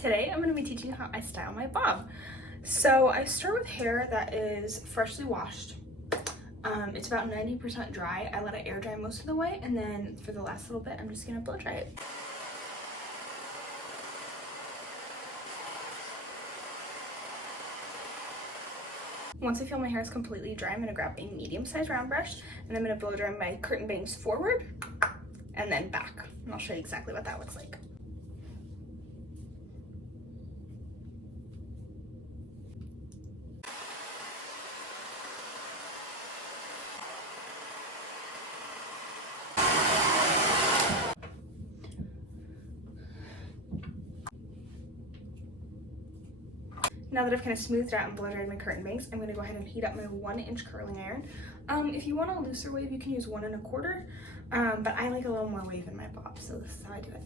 Today I'm going to be teaching you how I style my bob. So I start with hair that is freshly washed. It's about 90% dry. I let it air dry most of the way, and then for the last little bit I'm just going to blow dry it. Once I feel my hair is completely dry, I'm going to grab a medium-sized round brush and I'm going to blow dry my curtain bangs forward and then back. And I'll show you exactly what that looks like. Now that I've kind of smoothed out and blow dried my curtain bangs, I'm going to go ahead and heat up my 1-inch curling iron. If you want a looser wave, you can use 1 1/4, but I like a little more wave in my bob, so this is how I do it.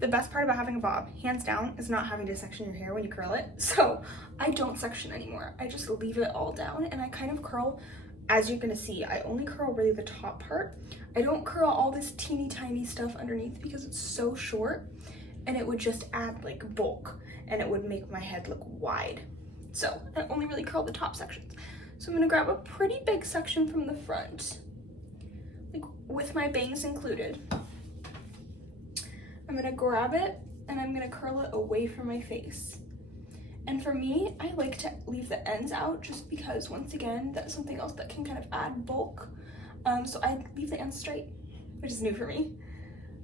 The best part about having a bob, hands down, is not having to section your hair when you curl it. So I don't section anymore. I just leave it all down and I kind of curl, as you're going to see, I only curl really the top part. I don't curl all this teeny tiny stuff underneath because it's so short and it would just add like bulk and it would make my head look wide. So I only really curl the top sections. So I'm gonna grab a pretty big section from the front, like with my bangs included. I'm gonna grab it and I'm gonna curl it away from my face. And for me, I like to leave the ends out just because, once again, that's something else that can kind of add bulk. So I leave the ends straight, which is new for me.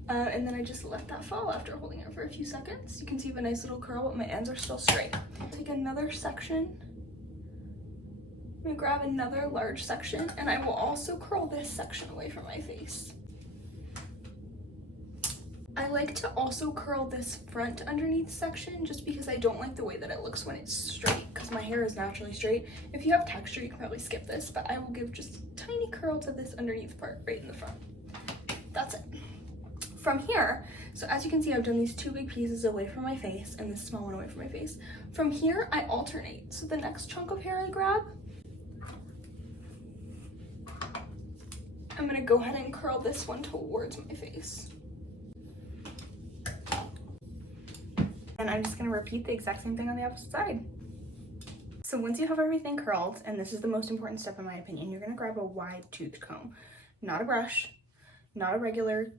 And then I just let that fall after holding it for a few seconds. You can see the nice little curl, but my ends are still straight. Take another section. I'm gonna grab another large section, and I will also curl this section away from my face. I like to also curl this front underneath section just because I don't like the way that it looks when it's straight, because my hair is naturally straight. If you have texture, you can probably skip this, but I will give just a tiny curl to this underneath part right in the front. That's it. From here, so as you can see, I've done these 2 big pieces away from my face and this small one away from my face. From here, I alternate. So the next chunk of hair I grab, I'm gonna go ahead and curl this one towards my face. And I'm just gonna repeat the exact same thing on the opposite side. So once you have everything curled, and this is the most important step in my opinion, you're gonna grab a wide tooth comb, not a brush, not a regular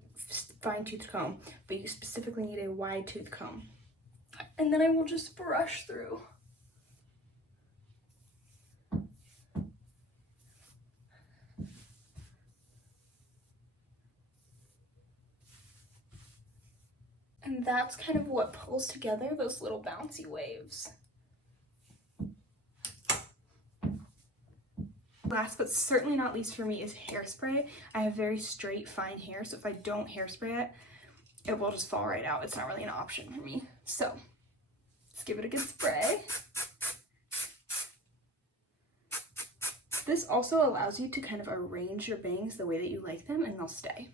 fine tooth comb, but you specifically need a wide tooth comb. And then I will just brush through. And that's kind of what pulls together those little bouncy waves. Last but certainly not least for me is hairspray. I have very straight, fine hair, so if I don't hairspray it, it will just fall right out. It's not really an option for me. So let's give it a good spray. This also allows you to kind of arrange your bangs the way that you like them, and they'll stay.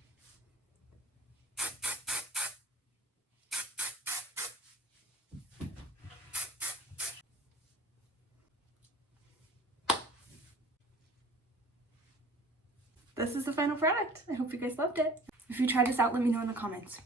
This is the final product. I hope you guys loved it. If you tried this out, let me know in the comments.